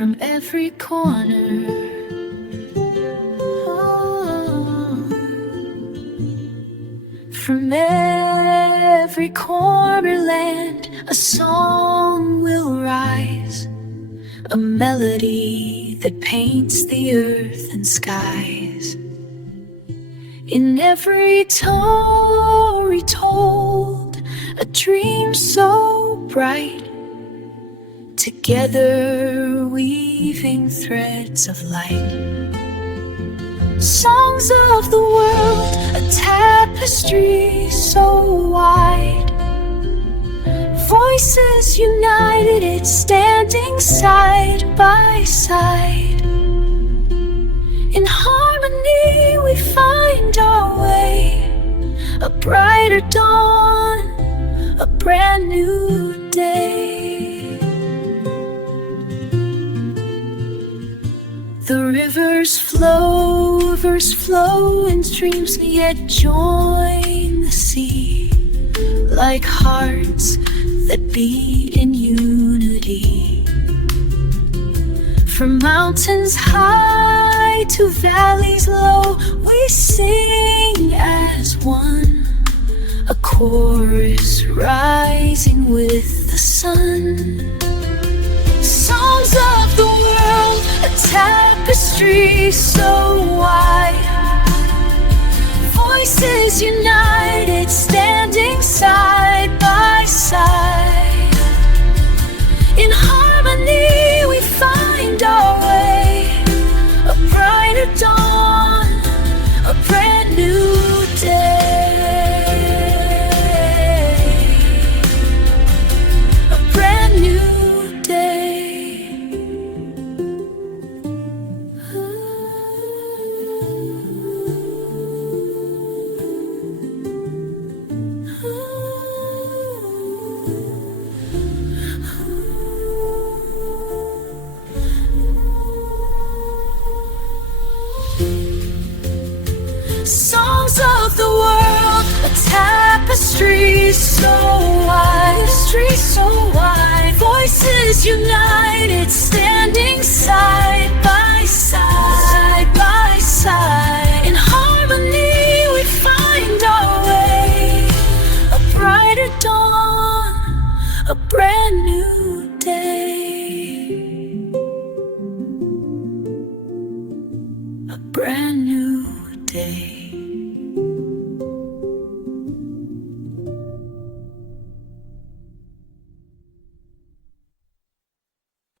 from every corner. Oh, from every corner land, a song will rise, a melody that paints the earth and skies. In every story told, a dream so bright, together weaving threads of light. Songs of the world, a tapestry so wide, voices united, standing side by side. In harmony we find our way, a brighter dawn, a brand new day. The rivers flow in streams, yet join the sea, like hearts that beat in unity. From mountains high to valleys low, we sing as one, a chorus rising with the sun. Songs of the world, a tapestry so wide, voices united, standing side by side. In harmony we find our way, a brighter dawn, a brand new day, a brand new day. Songs of the world, a tapestry so wide, voices united, standing side by side, by side. In harmony we find our way, a brighter dawn, a brand new day.